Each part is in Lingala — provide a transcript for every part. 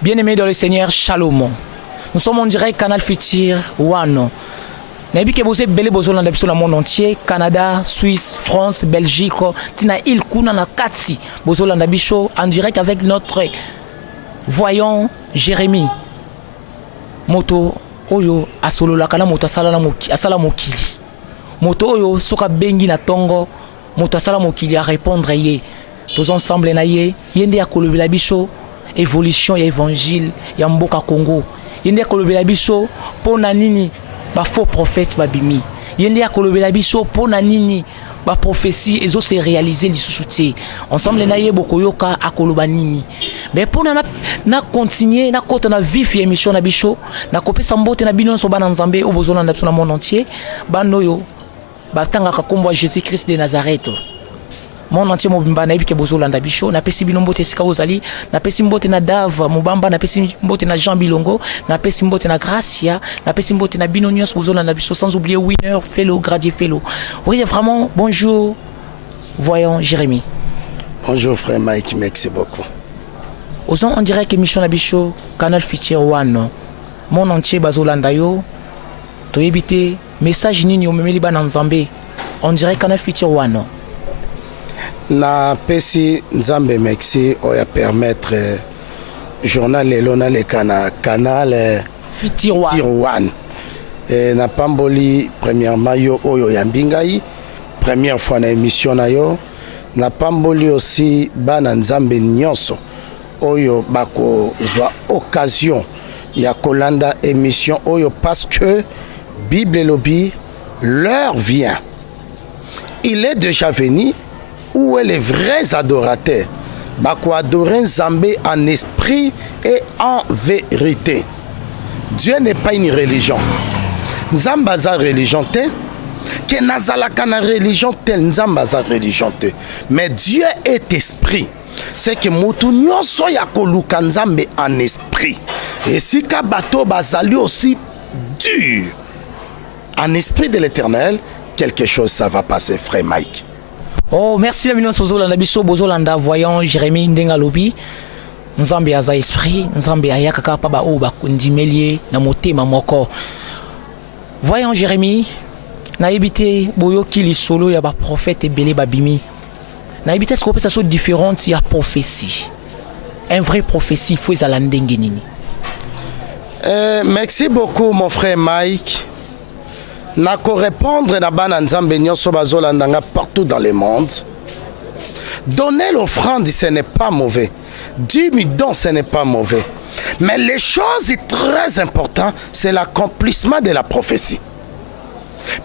Bien-aimés dans le Seigneur, Shalom. Nous sommes en direct Canal Futur One. Nabi ke bose belé bozolanda biso na monde entier, Canada, Suisse, France, Belgique, tina il kuna na kati bozolanda biso en direct avec notre voyant Jérémy. Moto oyo asolola kana moto asala mokili. Moto oyo soka bengi na tongo moto asala mokili a répondre ye. Tous ensemble na ye, yende akolobela biso évolution ya évangile ya mboka Congo. Yende akolobela biso pona nini ba faux prophète babimi. Yende akolobela biso pona nini ba prophétie ezo se réaliser lisusu te. Ensemble na ye bokoyoka akoloba nini. Mais pona na continuer na kota na vif ya émission na biso na kopesa mbote na bino so bana nzambe obozona na biso na monde entier. Banoyo batanga kakombo Jésus Christ de Nazareth. Mon entier mobimba na ibike bozolanda biso na pesi bino mbote sika ozali na pesi mbote na Dave Mubamba na pesi mbote na Jean Bilongo na pesi mbote na Gracia na pesi mbote na bino nyos bozolanda biso sans oublier Winner Fellow Gradier Fellow. Oui vraiment bonjour voyons Jérémy. Bonjour frère Mike, merci beaucoup. Ozon on dirait que émission na biso Canal Futur One. Mon entier bazolanda yo to ebité message nini omemeli bana nzambe on dirait Canal Futur One. Na pesi nzambe merci oya permettre journal elona le canal Futur One. Na pamboli premièrement yo oyo yambingai première fois na émission na yo na pamboli aussi bana nzambe nyonso oyo bako zwa occasion ya kolanda émission oyo parce que Bible lobby l'heure vient. Il est déjà venu où est les vrais adorateurs bako adorer Nzambe en esprit et en vérité. Dieu n'est pas une religion. Nzambe za religion te que nazalaka na religion tel Nzambe za religion te. Mais Dieu est esprit. C'est que mutu nyonso ya koluka Nzambe en esprit. Et si ka bato bazali aussi dur en esprit de l'Éternel, quelque chose ça va passer frère Mike. Oh, merci la million Sozolanda biso bozolanda voyant Jérémy ndenga lobi. Nzambe aza esprit, Nzambe ayaka kapa ba o ba kundimelie na motema moko. Voyant Jérémy na ebité boyoki lisolo ya ba prophète ebele babimi. Na ebité ce qu'on ça soit différente ya prophétie. Un vrai prophétie faut ezala ndenge nini. Merci beaucoup mon frère Mike. Nako répondre na bana nzambe nyonso bazolandanga partout dans le monde. Donner l'offrande ce n'est pas mauvais. Dieu me donne ce n'est pas mauvais. Mais les choses très importantes c'est l'accomplissement de la prophétie.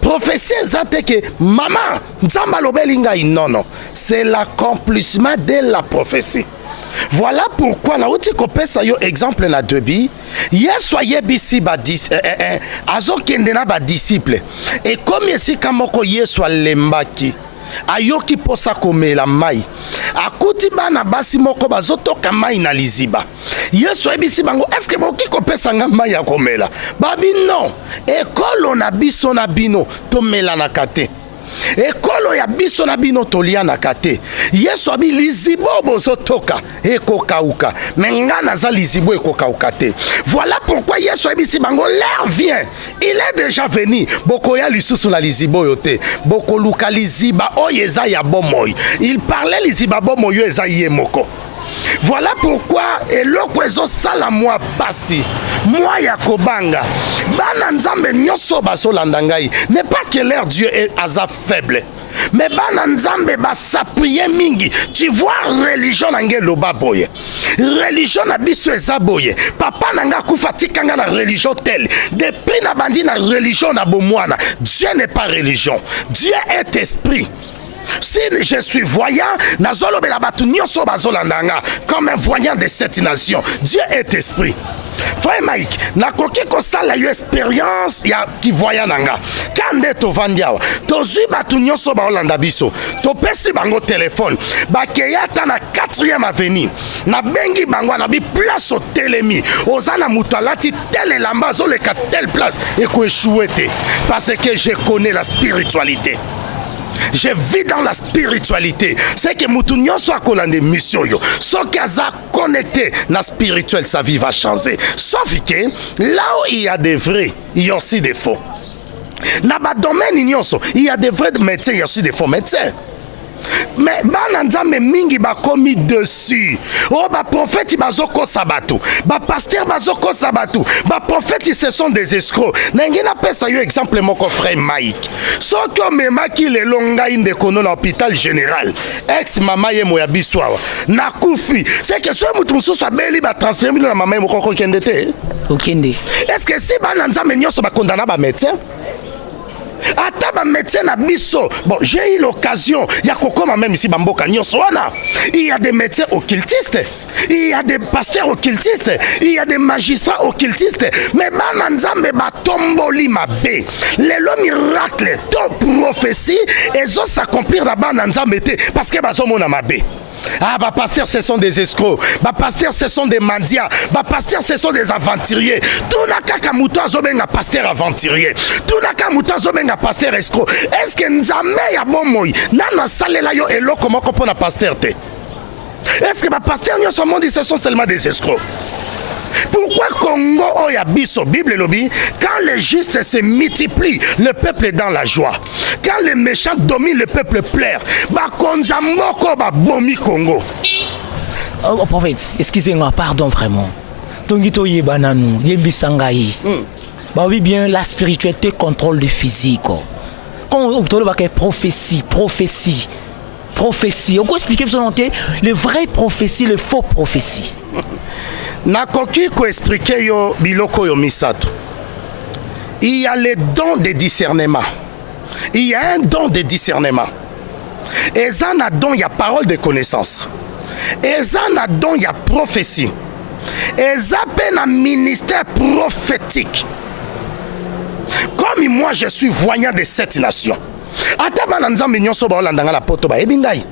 Prophétie exacte que maman nzamba lobelinga non, c'est l'accomplissement de la prophétie. Voilà pourquoi na uti kopesa yo exemple na debi yesu ayebisi ba azokende na ba disciple et comme esika moko yesu alembaki ayoki posa komela mai akuti bana basi moko bazotoka mai na liziba yesu ayebisi bango est-ce que boki kopesa nga mai ya komela babi non ekolo na biso na bino tomela na kate ekolo ya biso na bino toliana kate yesu abi lizibo bozotoka ekokauka menga naza lizibo ekokauka te. Voilà pourquoi yesu abisi bango l'heure vient, il est déjà venu bokoya lisusu na lizibo yote bokoluka liziba oyo eza ya bomoi. Il parlait liziba bomoi yo eza ye moko. Voilà pourquoi eloko ezo sala moi pasi moi ya kobanga bana nzambe nyonso bazolanda ngai n'est pas que leur Dieu est aza faible mais bana nzambe basappuye mingi. Tu vois religion nange loba boye religion na biso eza boye papa nanga kufa tikanga na religion telle depuis na bandi na religion na bomwana. Dieu n'est pas religion, Dieu est esprit. Si je suis voyant, comme un voyant de cette nation, Dieu est esprit. Frère Mike, na koki ko sala yo expérience ya ki voyant nanga. Kande to vandiawa, to zui batu nyonso ba Holanda biso. To pesi bango téléphone. Ba keyata na 4e avenue. Na bengi bango na bi place au telemi. Ozana mutalati telle lamba zo le ka telle place et ko échoué parce que je connais la spiritualité. Je vis dans la spiritualité. C'est que mutu nyonso akolande mission yo. So kaza connecté na spirituel, sa vie va changer. Sauf que là où il y a des vrais, il y a aussi des faux. Dans le domaine nyonso, il y a des vrais médecins, il y a aussi des faux médecins. Mais bananzambe mingi ba komi dessus. Oh ba prophète bazoko sabatu, ba pasteur bazoko sabatu, ba prophète ce sont des escrocs. Nangina pesa yo exemple moko frère Mike. Soko mema ki le longa inde kono na hôpital général. Ex mama ye moya biswa. Na kufi. C'est que so mutu mususu abeli ba transférer na mama ye moko ko kendete. Okende. Est-ce que si bananzambe nyoso ba condamna ba médecin? Ata ba médecin na biso. Bon, j'ai eu l'occasion, il y a kokoma même ici bamboka nyoswana. Il y a des médecins occultistes, il y a des pasteurs occultistes, il y a des magistrats occultistes, mais bananzambe ba tomboli mabe. Les miracles, ton prophétie, elles ont s'accomplir la bananzambe parce que bazomona mabe. Ah, bah pasteur, ce sont des escrocs. Bah pasteur, ce sont des mendiants. Bah pasteur, ce sont des aventuriers. Tout n'a qu'à mouton zobenga pasteur aventurier. Tout n'a qu'à mouton zobenga pasteur escroc. Est-ce que nzame ya bon moi? Nana salela yo elo comment comprendre la pasteur te? Est-ce que bah pasteur nyo son monde ce sont seulement des escrocs? Pourquoi Congo Oyabiso, Bible lobby, quand les justes se multiplient, le peuple est dans la joie. Quand les méchants dominent, le peuple pleure. Bah konzamboko ba bomi Congo. Oh prophète, excusez-moi, pardon vraiment. Tongito yebananu, yebisangai. Bah oui bien, la spiritualité contrôle le physique. Quand on parle prophétie, on peut expliquer les vraies prophéties, les faux prophéties. Nakoki ko expliquer yo biloko yo misato. Il y a les dons de discernement. Il y a un don de discernement. Et ça a don, il y a parole de connaissance. Et ça a don, il y a prophétie. Et ça a un ministère prophétique. Comme moi, je suis voyant de cette nation. Ataba nanzambe nyonso ba olandanga la poto ba ebingai.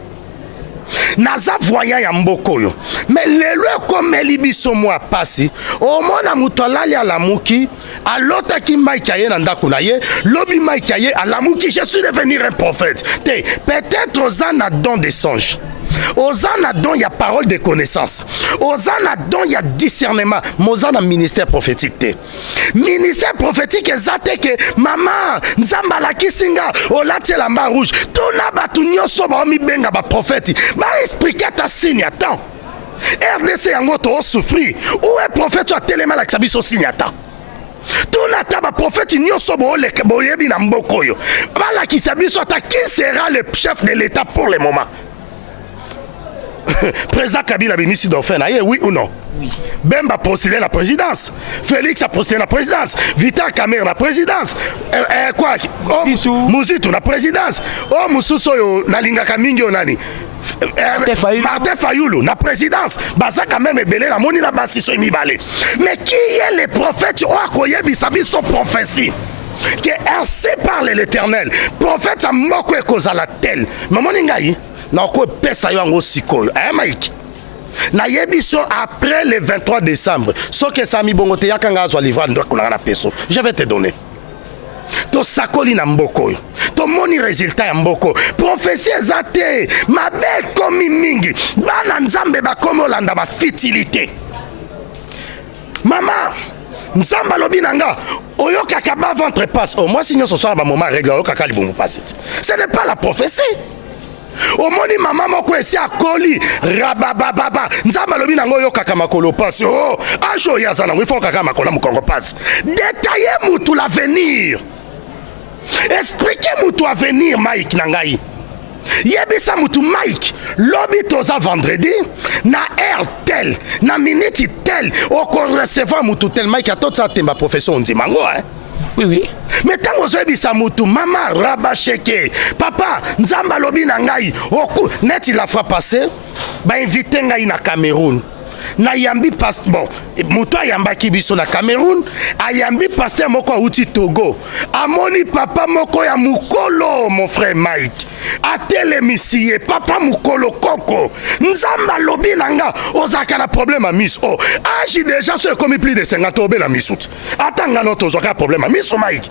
Naza voyant ya mboko yo. Mais lelo comme libiso moi passé, au mona mutolali ala muki, a l'autre qui maïkaye nandako na ye, lobi maïkaye ala muki, je suis devenu un prophète. Peut-être aux an a don des songes. Aux an a don il y a parole de connaissance. Aux an a don il y a discernement. Mozan a ministère prophétique. Ministère prophétique exact que maman nzamba la kisinga o lati la mba rouge. Tona batu nyoso ba mi benga ba prophète. Ba expliquer ta signe attends. RDC yango to souffrir. Où est prophète tu a tellement la kisabiso signe attends. Tona taba prophète nyoso bo le boyebi na mboko yo. Ba la kisabiso ta qui sera le chef de l'état pour le moment? Président Kabila Bénissi Dauphin, oui ou non? Oui. Bemba a postulé la présidence. Félix a postulé la présidence. Vita Kamer la présidence. Quoi? Oh, Mouzitou la présidence. Oh, Moussoussoyo, Nalinga Kamingi Onani. Martin Fayoulou, la présidence. Baza quand même belé la moni la basiso mi balé. Mais qui est le prophète? Oh, Akoye Bisabi son prophétie. Qui est ainsi par l'Éternel. Prophète a moko e kozala tel. Maman Ningaï. Na ko pesa yo ngo sikoyo Mike na yebiso après le 23 décembre so que sami bongote yakanga azwa livra ndoko na peso je vais te donner to sakoli na mboko yo to moni résultat ya mboko prophétie zate mabe komi mingi bana nzambe ba komo landa ba fitilité mama nzamba lobi nanga oyoka kaba ventre passe au moins sinon ce soir ba moment règle oyoka kalibongo passe ce n'est pas la prophétie. Au moni maman moko esi akoli rabababa nzamba lobi nango yo kaka makolo passe oh ajo ya zana il faut kaka makolo mukongo passe détailler mutu l'avenir expliquer mutu avenir Mike nangai yebisa mutu Mike lobi toza vendredi na heure tel na minute tel o ko recevoir mutu tel Mike atotsa temba professeur ndimango Oui, oui. Mais tant que vous avez mutu, maman, rabacheke, papa, nzamba lobi na ngai, oku, net il a fait passer, bah invité ngai na Cameroun. na yambi pasteur bon moto ayambaki biso na Cameroun ayambi pasteur moko auti Togo amoni papa moko ya mukolo mon frère Mike atelemisiye papa mukolo koko nzamba lobi nanga ozaka na problème à miss oh agi déjà ce comme plus de 50 obela misut atanga notre ozaka problème à miss Mike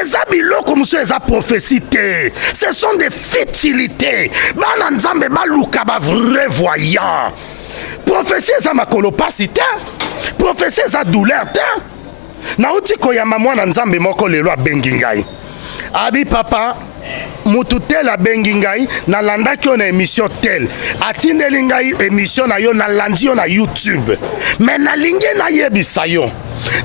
eza biloko muso eza prophétie te ce sont des futilités bana nzambe baluka ba vrai voyant prophétie eza makolo pasi te prophétie eza douleur te nauti koyamba mwana nzambe moko lelo abengi ngai abi papa mutu tel abengi ngai nalandaki yo na émission tel atindeli ngai émission na yo nalandi yo na YouTube mais nalingi nayebisa yo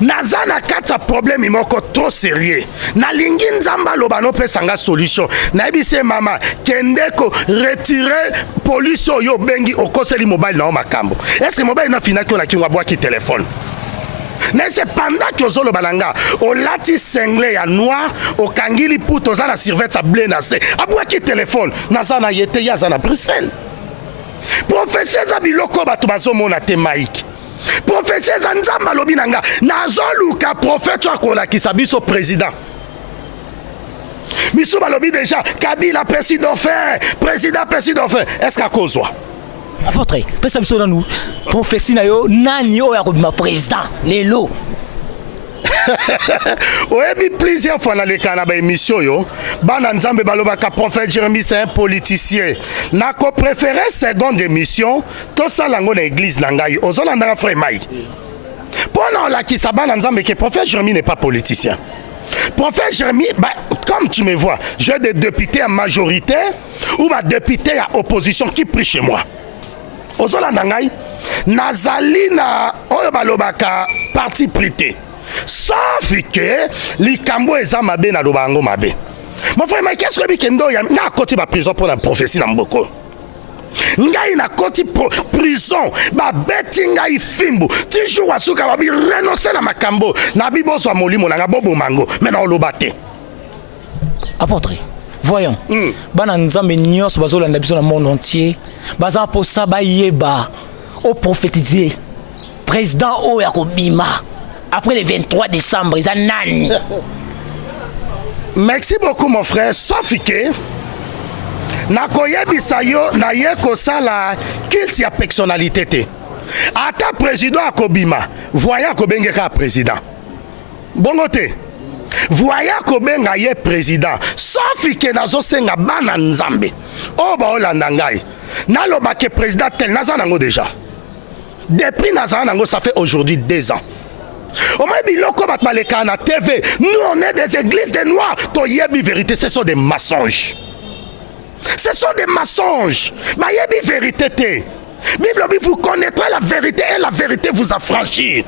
naza na kati ya problème moko trop sérieux nalingi nzamba loba nopesa nga solution nayebise mama kendeko retirer police oyo bengi okoseli mobile na yo makambo est-ce mobile na finaki na kingwa bwaki téléphone mais c'est pendant que ozolo balanga o lati sengle ya noir o kangili puto za na servette à blé na se abwaki téléphone naza na yete ya za na Bruxelles professeur za biloko bato bazomona te Mike professeur za nzamba lobi nanga nazoluka prophète akolakisa biso président miso balobi déjà Kabila président fait est-ce qu'à cause apôtre pesa biso nanu prophétie na yo nani oyo akobima président lelo oyebi plusieurs fois na leka na ba émission yo bana nzambe balobaka prophète Jérémie c'est un politicien nako préféré seconde émission to salango na église na ngai ozolanda frère Mike pona la ki sabana nzambe que prophète Jérémie n'est pas politicien. Prophète Jérémie, bah, comme tu me vois, j'ai des députés à majorité ou des députés à opposition qui prient chez moi. Ozolanda ngai nazali na oyo balobaka parti prité. Sauf que likambo eza mabe na lobango mabe. Mon frère, mais qu'est-ce que kendo ya na koti ba prison pour la prophétie na mboko. Ngai na koti prison ba beti ngai fimbu toujours asuka ba bi renoncer na makambo na biboso molimo na bobo mango mais na olobate. Apôtre, voyons. Bana nzambe nyonso bazolanda biso na monde entier. Baza po saba yeba au prophétiser. Président o ya kobima. Après le 23 décembre, ils ont nani. Merci beaucoup mon frère. Sauf que nakoyebisa yo na ye kosala kilt ya personnalité te. Ata président akobima, voya kobengeka président. Bongo te. Voya kobenga ye président. Sauf que nazo senga bana nzambe. O ba olanda ngai. Naloba ke président tel naza nango déjà. Depuis naza nango ça fait aujourd'hui 2 ans. Au moins, biloko bat baleka na TV. Nous, on est des églises de noirs. To yebi vérité, ce sont des mensonges. Ce sont des mensonges. Ma yebi vérité te. Bible, vous connaîtrez la vérité et la vérité vous affranchit.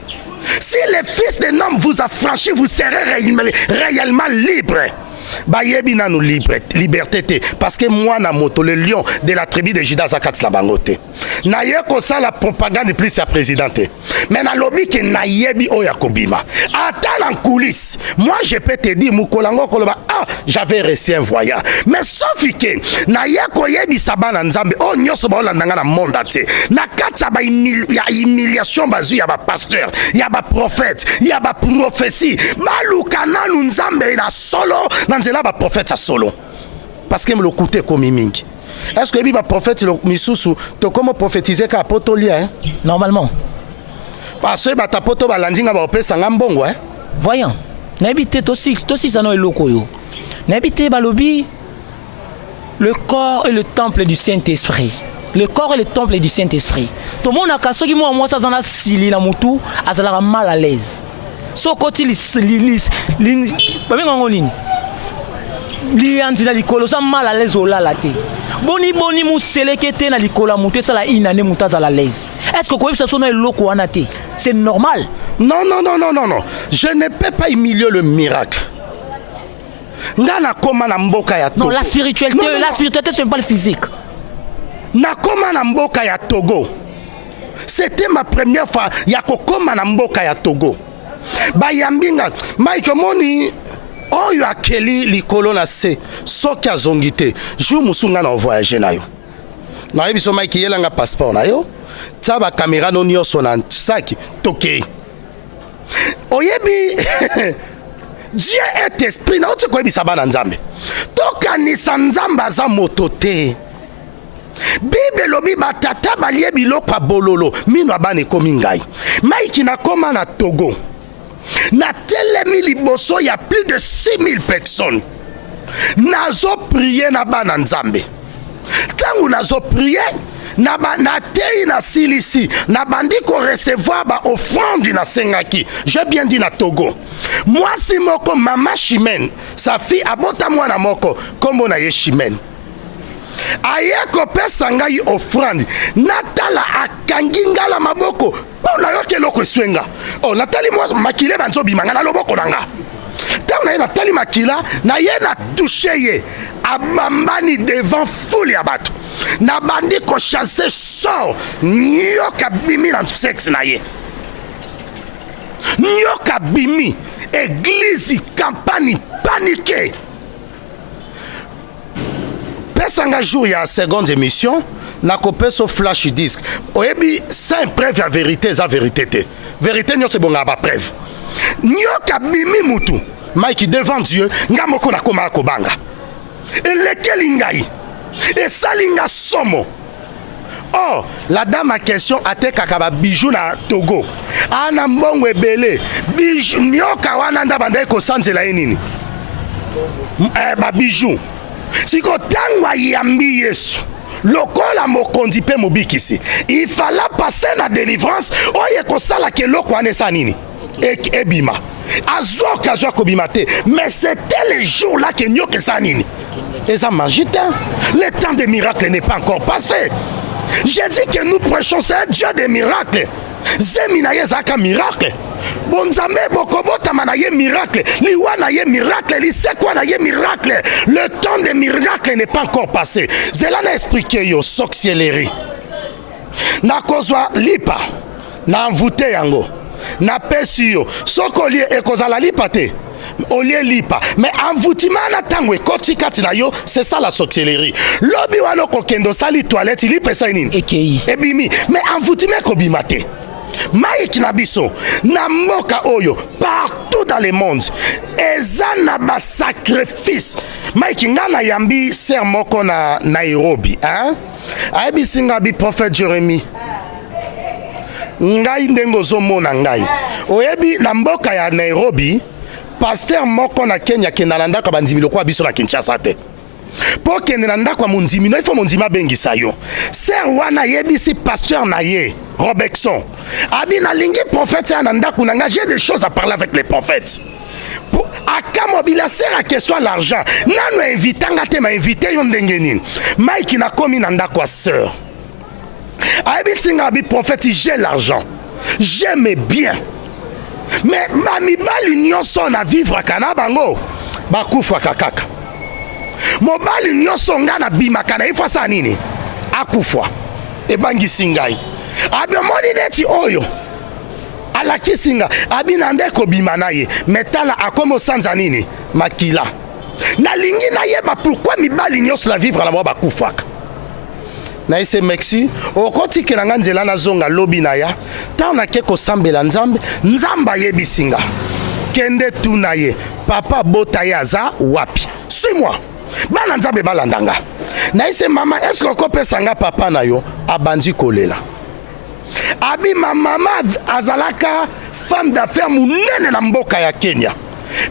Si le Fils de l'homme vous affranchit, vous serez réellement libre. Ba yebi na nous liberté parce que moi na moto le lion de la tribu de Juda zakat la bangote na yeko ça la propagande plus ya présidente mais na lobby que na yebi o yakobima attends en coulisses moi je peux te dire mukolango koloba ah j'avais reçu un voyant mais sauf que na yeko yebi sabana nzambe o nyoso ba olandanga na monde ate na katsa ba humiliation bazu ya ba pasteur ya ba prophète ya ba prophétie balukana nzambe na solo nzela ba prophète à solo parce que me le coûter comme mingi est-ce que bi ba prophète le misusu to comment prophétiser ka apotolia hein normalement parce que ba tapoto ba landinga ba opesa ngambongo hein voyons na habité to six ano eloko yo na habité balobi le corps et le temple du Saint-Esprit. Le corps et le temple du Saint-Esprit. Tout le monde a cassé qui moi ça zana sili la mutu azala mal à l'aise. So koti li ba benga ngolini li andila likolo sa mal à l'aise olala te boni mu selekete na likola mutu sala inane mutu azala l'aise. Est-ce que koyebisa sona eloko wana te? C'est normal. Non. Je ne peux pas humilier le miracle. Ngana koma na mboka ya Togo. Non, la spiritualité, la spiritualité c'est pas le physique. Na koma na mboka ya Togo. C'était ma première fois ya kokoma na mboka ya Togo. Bayambinga Mike Moni oyo akeli likolo na se soki azongi te jour musunga na voyager na yo na yebiso Mike yelanga passeport na yo tia bakamera no nyonso na saki tokei oyebi Dieu est esprit na oti koyebisa bana nzambe tokanisa nzambe aza moto te. Bible lobi batata balie biloko bololo mino abana ekomi ngai maiki nakoma na Togo na telemi liboso ya plus de 6000 personnes nazo prier na bana nzambe tangu nazo prier na tei na silisi na bandi ko recevoir ba offrande na sengaki. J'ai bien dit na Togo mwasi moko mama Chimène sa fille abota mwana moko kombo na ye Chimène aye kopesa ngai offrande natala akangi ngala maboko pona yoke loko eswenga oh natali makile banzo bimanga na loboko nanga tangu na ye natali makila na ye na touché ye abambani devant foule ya bato na bandi ko chasser sort nyoka bimi na sexe na ye nyoka bimi église campagne paniquée. Pesanga jour ya seconde émission na kopeso flash disc oyebi sans preuve ya vérité za vérité te vérité nyo se bonga ba preuve nyoka bimi mutu Mike devant Dieu nga moko na koma kobanga elekeli ngai esalinga somo. Oh, la dame en question a été kakaba bijou na Togo ana mbongo ebele bijou nyoka wana nda banda ko sanzela nini ba bijou siko tangwa yambi Yesu lokola mokondi pe mobikisi il fallait passer na délivrance oye ko sala ke loko anesa nini ebima azoka zoko bimate mais c'était le jour là que nyoka sanini et ça magite le temps des miracles n'est pas encore passé. J'ai dit que nous prêchons, c'est un Dieu des miracles. Zeminaye zaka miracle. Bonzambe bokobota manaye miracle. Liwana ye miracle. Lisekwa na ye miracle. Le temps des miracles n'est pas encore passé. Zela na expliqué yo sorcellerie. Na kozwa lipa. Na envoûté yango. Na pesi yo. Sokoli ekozala lipa te. Olie lipa mais envoûtement na tango ekoti kati na yo c'est ça la sorcellerie lobi wano kokendo sali toilette lipa sa nini ekei ebimi mais envoûtement ko bimate maiki na biso na mboka oyo partout dans le monde eza na ba sacrifice maiki ngana yambi ser moko na Nairobi hein aibi singa bi prophète Jérémie ngai ndengo zo mona ngai oyebi na mboka ya Nairobi pasteur moko na Kenya kenda ndaka bandimi lokwa biso na Kinshasa te po kenda ndaka mundimi no ifo mundima bengisa yo ser wana yebisi pasteur na ye Robertson abi na lingi prophète na ndaka nanga j'ai des choses à parler avec les prophètes aka mobilisation à question l'argent nano invitanga te ma invité yo ndenge nini Mike na komi na ndaka sœur abi singa abi prophète j'ai l'argent j'aime bien. Mais mamibali nyonso na vivre kana bango bakufa kakaka mobali nyonso nga na bima kana ifwa sa nini akufa ebangi singai abi moni neti oyo alaki singa abi nande ko bima na ye metala akomo sanza nini makila na lingi na yeba pourquoi mibali nyonso la vivre na mo bakufa na ese mexi okoti kelanga nzela na zonga lobi na ya ta na ke ko sambela nzambe nzamba yebisinga kende tu na ye papa bota ya za wapi suis-moi bana nzambe balandanga na ese mama est-ce ko pesanga papa na yo abandi kolela abi mama azalaka femme d'affaires munene na mboka ya Kenya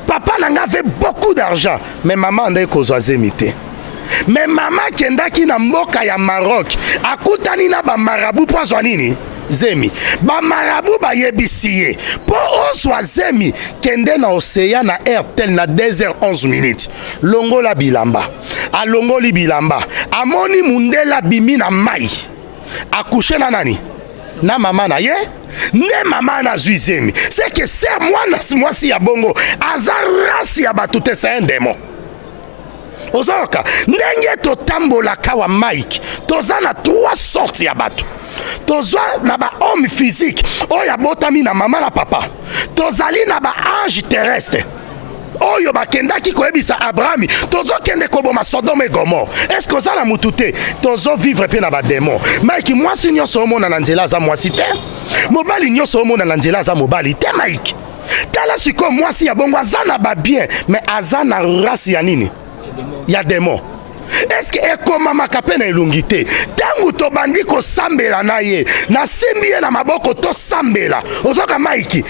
papa nanga avait beaucoup d'argent mais maman ndai kozwa zemite. Mais maman kendaki na mboka ya Maroc akutani na ba marabu po azwa nini zemi ba marabu ba yebisiye po oswa zemi kende na océan na airtel na 2h11 longola bilamba alongoli bilamba amoni mundela bimi na mai akoucher na nani na mama na ye ne mama na zui zemi c'est que c'est moi si ya bongo azarasi ya batute c'est un démon. Ozoka ndenge to tambola kawa Mike tozana 3 sortes ya bato tozwa na ba homme physique oya botami na mama na papa tozali na ba ange terrestre oyo bakendaki koyebisa Abraham tozokende koboma Sodome et Gomorre. Est-ce que ça la mutute tozo vivre pe na ba démon? Mike mwasi nyonso omona na nzela za mwasi te. Mobali nyonso omona na nzela za mobali te Mike. Tala siko mwasi ya bongo azana ba bien mais azana race ya nini? Ya démon. Est-ce que ekoma makape na elungi te tangu tobandi kosambela na ye na simbi ye na maboko to sambela ozoka Mike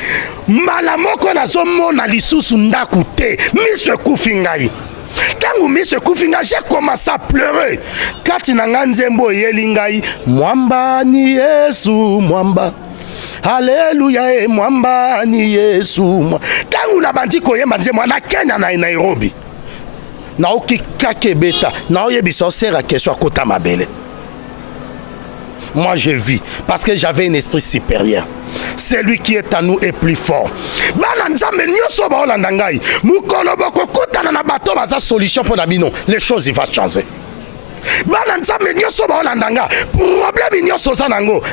mbala moko nazomona lisusu ndaku te miso ekufi ngai tangu miso ekufi ngai j'ai commencé à pleurer kati na nga nzembo eyeli ngai mwamba ni Yesu mwamba Haleluya mwamba ni Yesu tangu na bandi koyemba nzembo na Kenya na Nairobi naoki kakebeta naoyebisa osera question akota mabele. Moi je vis parce que j'avais un esprit supérieur. Celui qui est à nous est plus fort. Bana nzambe nyoso ba olanda ngai mukolo boko kutana na bato baza solution pour nabino les choses vont changer. Bana nzambe nyoso ba olanda nga problème nyoso za nango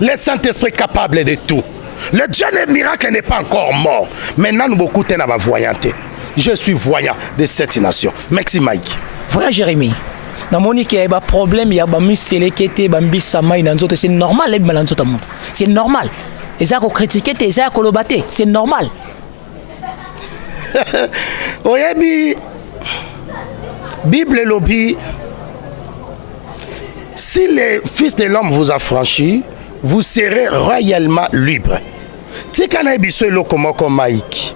le Saint-Esprit capable de tout. Le Dieu des miracles n'est pas encore mort. Maintenant nous beaucoup na ba voyanté. Je suis voyant de cette nation. Merci Mike. Voilà Jérémie. Dans mon il y a un problème, il y a un muscle qui était c'est normal les balances tout le monde. C'est normal. Et ça qu'on critique, et ça qu'on le c'est normal. Oyebi Bible lobby. Si le Fils de l'homme vous a franchi, vous serez royalement libre. Tikana ebiso lokomoko Mike.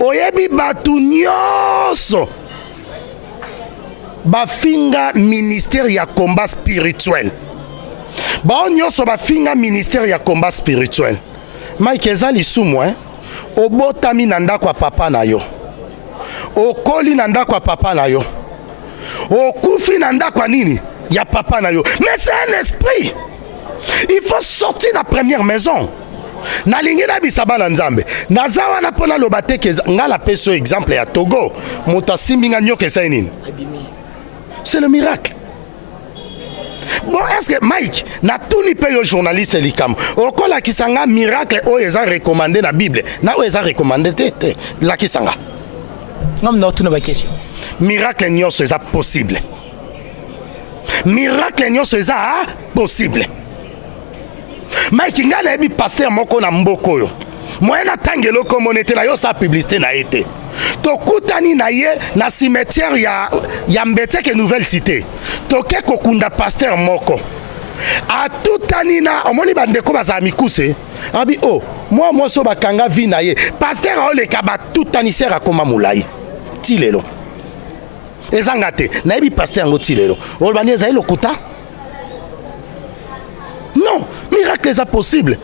Oyebi batu nyonso bafinga ministère ya combat spirituel. Ba nyonso bafinga ministère ya combat spirituel. Mike ezali sumo obotami na ndako ya papa na yo. Okoli na ndako ya papa na yo. Okufi na ndako nini ya papa na yo. Mais c'est un esprit. Il faut sortir de la première maison. Nalingi na bisaba na nzambe nazawa na pona lobate ke ngala peso exemple ya Togo muta simbinga nyoke sa nini c'est le miracle. Bon est-ce que Mike na tuni pe yo journaliste likam okola kisanga miracle o eza recommandé na Bible na o eza recommandé te la kisanga ngam na tuna ba question miracle nyonso eza possible miracle nyonso eza possible. Mike ngana ebi pasteur moko na mboko yo moyena tangelo ko monete na yo sa publicité na été to kutani na ye na cimetière ya Mbeteke nouvelle cité to ke kokunda pasteur moko a tutani na omoni bandeko baza mikuse abi oh moi so bakanga vi na ye pasteur o le kaba tutani sera koma mulai tilelo ezangate na ebi pasteur ngo tilelo olbani ezali lokuta. Non, miracle est possible.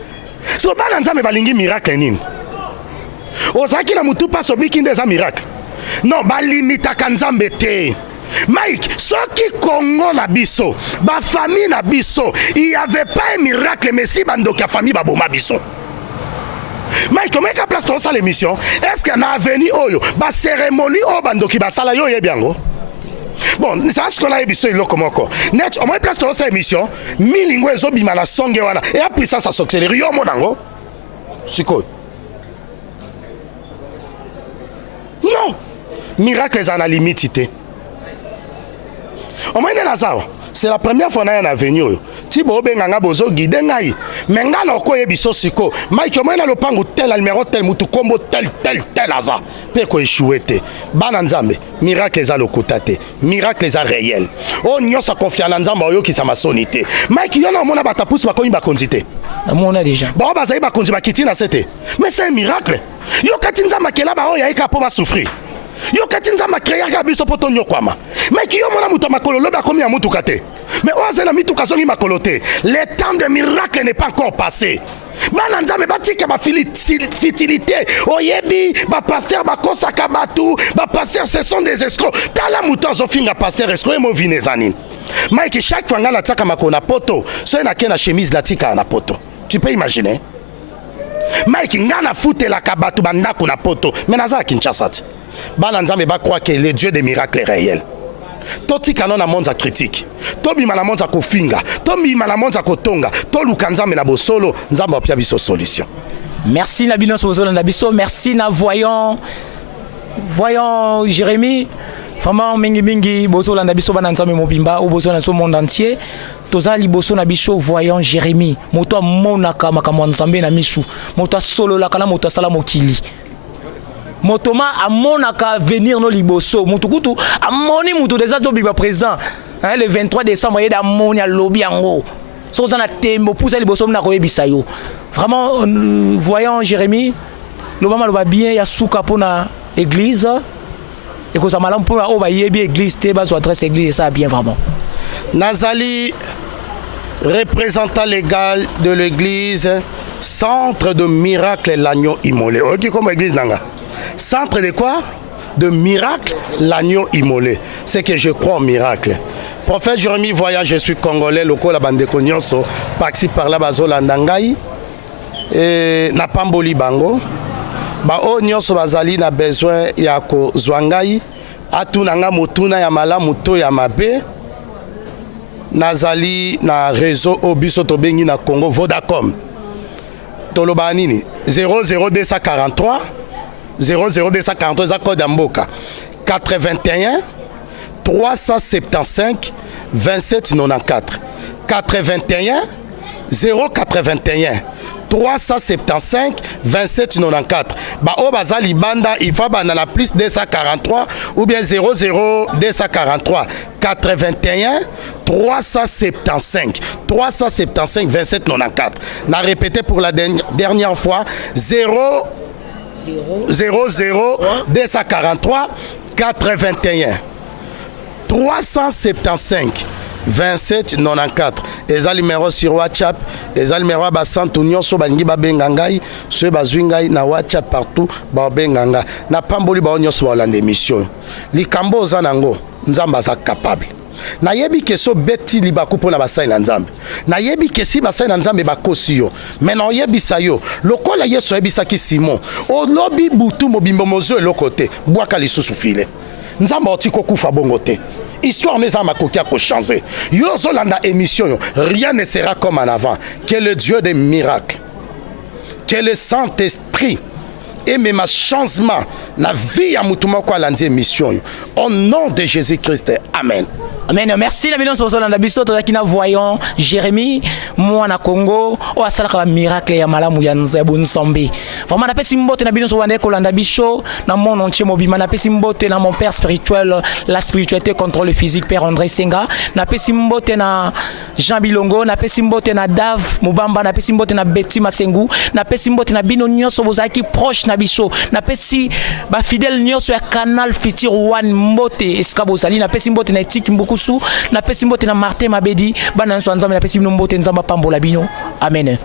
So bana nzambe balingi miracle nini? Ozaki na mutu pa sobiki ndeza miracle. Non, balimita kanzambe te. Mike, soki Congo na biso, ba famille na biso, il y avait pas un miracle mais si bandoki a famille ba boma biso. Mike, comment ka place to ça l'émission? Est-ce que na avenue oyo, ba cérémonie o bandoki ba sala yo yebiango? Bon, ça ce qu'on a ébiso il lokomoko. Net, au moins place dans cette émission, milingo ezo bima la songe wana et a puissance à s'accélérer yo monango. Siko. Non. Miracle est en la limite. Au moins dans la c'est la première fois na avenue. Tibo benganga bozo guide ngai. Menga loko yebiso siko. Mike moi na lopango tel numéro tel mutu combo tel aza. Pe ko échoué te. Bana nzambe, miracle za lokutate. Miracle za réel. On nyosa confiance na nzambe oyo ki sa masonité. Mike yona mona batapus ba konyi ba konzité. Mona déjà. Ba ba zayi ba konzi ba kiti na sete. Mais c'est un miracle. Yo katinza makela ba oya ika po ba souffrir. Yo katinza makreya ka biso poto nyokwama. Mais ki yo mona muta makolo loba komi ya mutu kate. Mais oazela mituka zongi makolote. Le temps de miracle n'est pas encore passé. Bana nzambe batika ba fitilité. Oyebi ba pasteur ba kosaka batu, ba pasteur ce sont des escrocs. Tala muta zo finga pasteur escroc e mo vinezani. Mike chaque fois ngala tsaka makona poto, so na kena chemise la tika na poto. Tu peux imaginer? Mike ngana foute la kabatu bandako na poto. Mais naza Kinshasa. Bana nzambe ba croire que le Dieu des miracles est réel. Toti kanon na monza critique. Tobi na monza kofinga. Tobi na monza kotonga. To lukanzambe na bosolo nzamba pia biso solution. Merci na biso solution na biso. Merci na voyant voyons Jérémy, vraiment mingi boso landa biso bana nzambe mobimba ou boso na so monde entier. Toza liboso na biso voyons Jérémy, moto monaka makambo nzambe na misu, moto solo la kana moto sala mokili. Motoma amonaka venir no liboso, moto kutu amoni moto déjà to biba présent. Hein, le 23 décembre il y a moni a lobby ango. So za na tembo pousa liboso na koyebisa yo. Vraiment voyons Jérémy, lobama loba bien ya suka pona église. Et que ça m'a l'ampou au ba yebi église te ba so adresse église ça bien vraiment. Nazali, représentant légal de l'église, centre de miracle l'agneau immolé. Ok, comme église nanga. Centre de quoi? De miracle l'agneau immolé. C'est que je crois au miracle. Prophète Jérémy voyage, je suis congolais, loko la bande konyoso, paxi par là bazo landangai et na pamboli bango. Ba o nyonso bazali na besoin ya ko zwangai atunanga motuna ya malamu to ya mabe. Nazali na réseau obiso tobengi na Congo Vodacom. Toloba nini 00243 00243 za code mboka 81 375 27 94 81 081 375 27 94. Ba o bazali banda il faut bana la plus 243 ou bien 00243 81 375 27 94. Na répété pour la dernière fois 243 81 375 27 94. Eza numéro sur WhatsApp, eza numéro ba santu nyonso bangi ba bengangai, so bazwingai na WhatsApp partout ba benganga. Na pamboli ba nyonso ba lande mission. Likambo za nango, nzamba za capable. Na yebi keso beti libaku pona basai na nzambe. Na yebi kesi basai na nzambe bakosi yo. Mena yebi sayo, lokola Yesu yebisa ki Simon, o lobi butu mobimbo mozo lokote, bwaka lisusu file. Nzamba otiko kufa bongo te. Histoire n'est pas ma coquille à changer. Yozolanda émission, rien ne sera comme en avant. Que le Dieu des miracles, que le Saint-Esprit et même un changement, la vie à Moutouma quoi l'andi émission. Au nom de Jésus-Christ, amen. Amen. Merci la million sur la biso to kina voyons Jérémy moi na Congo o asala ka miracle ya malamu ya nzebo nsombe. Vraiment na pesi mbote na biso wande ko landa biso na mon entier mobima na pesi mbote na mon père spirituel la spiritualité contre le physique père André Senga na pesi mbote na Jean Bilongo na pesi mbote na Dave Mubamba na pesi mbote na Betty Masengu na pesi mbote na bino nyonso bozaki proche na biso na pesi ba fidèle nyonso ya Canal Futur One mbote eskabo sali na pesi mbote na Etik Mbuku na pesi mbote na Martin Mabedi bana nso nzambe na pesi mbote nzamba pambola bino amen.